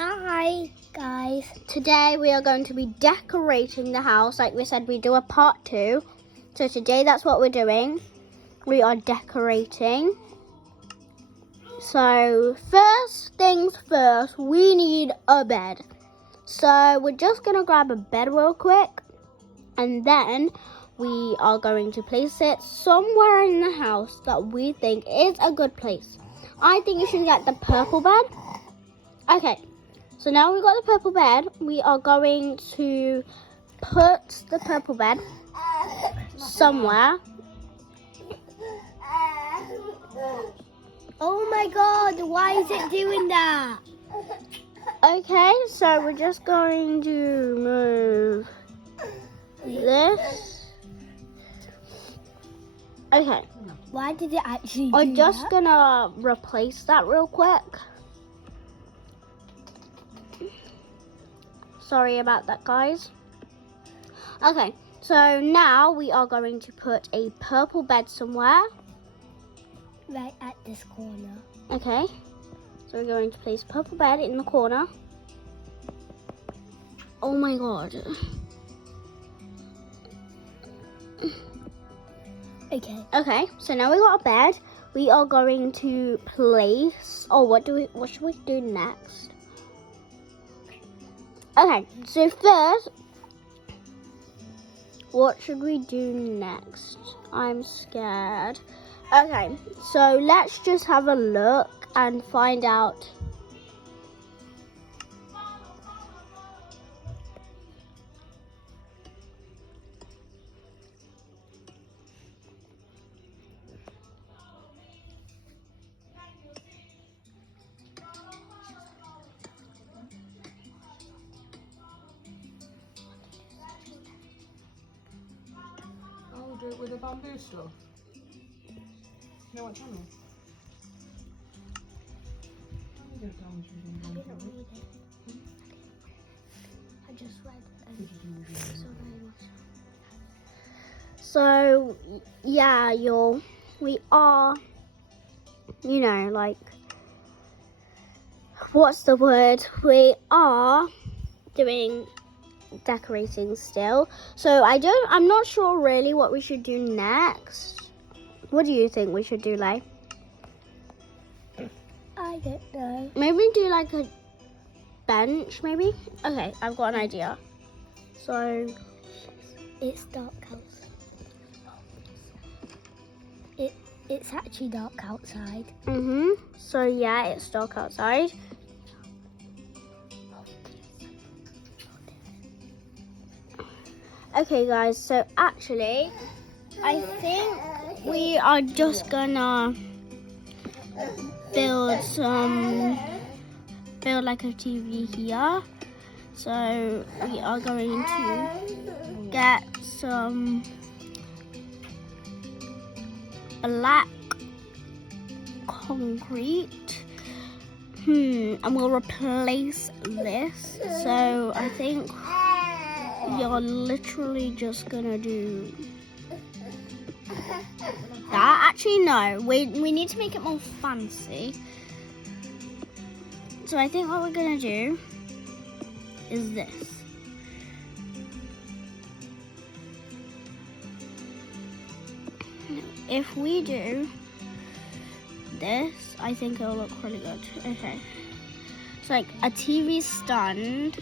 Hi guys, today we are going to be decorating the house. Like we said, we do a part 2. So today that's what we're doing. We are decorating. So first things first, we need a bed. So we're just going to grab a bed real quick. And then we are going to place it somewhere in the house that we think is a good place. I think you should get the purple bed. Okay. So now we've got the purple bed, we are going to put the purple bed somewhere. Oh my god, why is it doing that? Okay, so we're just going to move this. Okay. Why did it actually I'm do just that? gonna replace that real quick. Sorry about that, guys. Okay, so now we are going to put a purple bed somewhere. Right at this corner. Okay, so we're going to place purple bed in the corner. Oh my god. Okay, so now we got a bed. We are going to place, what should we do next? Okay, so first, what should we do next? I'm scared. Okay, so let's just have a look and find out. Oh, do it with the bamboo stuff. You know what channel? I just read So yeah, we are, what's the word? We are doing decorating still. So I'm not sure really what we should do next. What do you think we should do, Lay? I don't know. Maybe do like a bench, maybe? Okay, I've got an idea. So It's dark outside. It's actually dark outside. So yeah, it's dark outside. Okay guys, so actually I think we are just gonna build like a TV here. So we are going to get some black concrete. And we'll replace this. So I think you're literally just gonna do that. Actually, no, we need to make it more fancy. So I think what we're gonna do is this. If we do this, I think it'll look really good. Okay. It's like a TV stand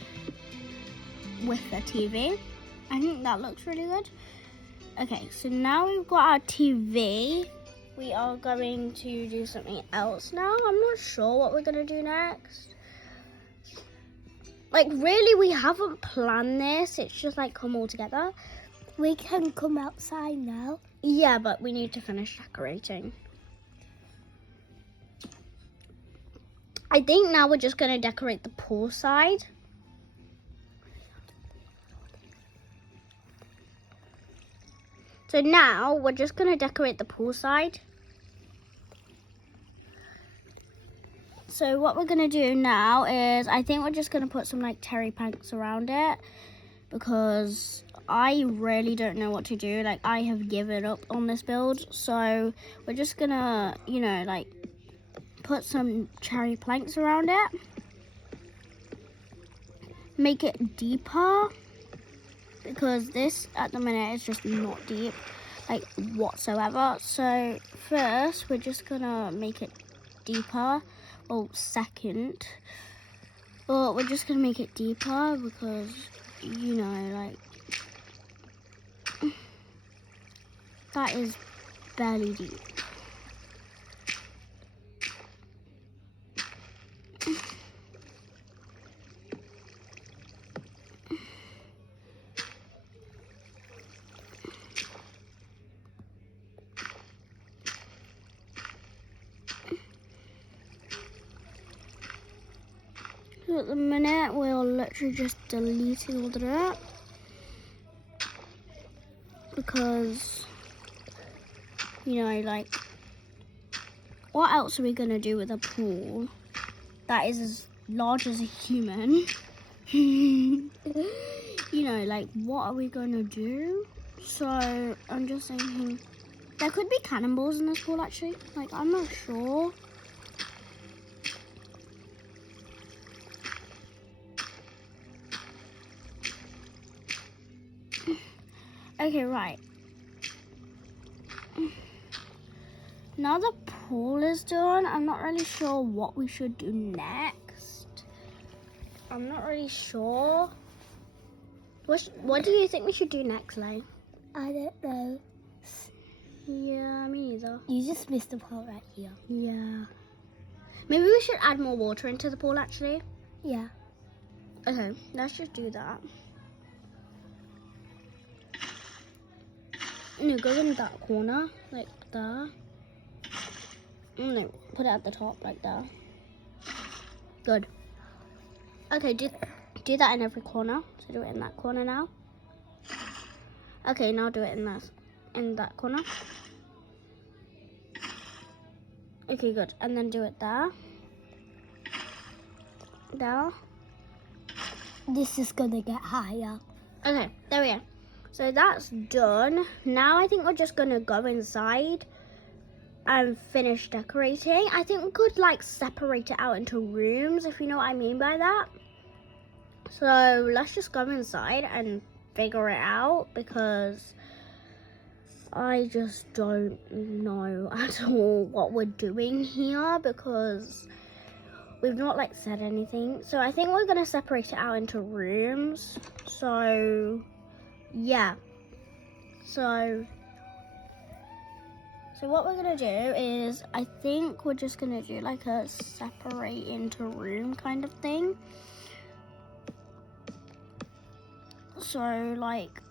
with a TV. I think that looks really good. Okay, so now we've got our TV. We are going to do something else now. I'm not sure what we're going to do next. Like, really, we haven't planned this. It's just like come all together. We can come outside now. Yeah, but we need to finish decorating. I think now we're just going to decorate the pool side. So now we're just going to decorate the pool side. So what we're going to do now is I think we're just going to put some like terry planks around it, because I really don't know what to do. Like, I have given up on this build. So we're just going to, like put some cherry planks around it. make it deeper, because this at the minute is just not deep, like whatsoever. So first we're just gonna make it deeper. Well, second, but we're just gonna make it deeper because, you know, like that is barely deep. So at the minute, we're literally just deleting all the dirt because, you know, like, what else are we gonna do with a pool that is as large as a human? You know, like, what are we gonna do? So I'm just thinking, there could be cannonballs in this pool actually. Like, I'm not sure. Okay, right. Now the pool is done, I'm not really sure what we should do next. I'm not really sure. What do you think we should do next, Lane? I don't know. Yeah, me neither. You just missed the part right here. Yeah. Maybe we should add more water into the pool, actually. Yeah. Okay, let's just do that. No, go in that corner, like there. No, put it at the top, like that. Good. Okay, do that in every corner. So do it in that corner now. Okay, now do it in that corner. Okay, good. And then do it there. There. This is gonna get higher. Okay, there we go. So that's done. Now I think we're just gonna go inside and finish decorating. I think we could like separate it out into rooms, if you know what I mean by that. So let's just go inside and figure it out, because I just don't know at all what we're doing here, because we've not like said anything. So I think we're gonna separate it out into rooms. So yeah. So what we're gonna do is, I think we're just gonna do like a separate into room kind of thing. So like,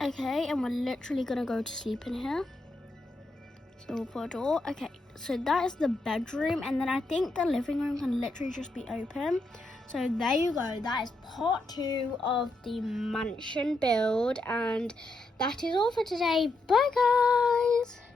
okay, and we're literally gonna go to sleep in here. So we'll put a door. Okay, so that is the bedroom, and then I think the living room can literally just be open. So there you go. That is part 2 of the mansion build, and that is all for today. Bye, guys.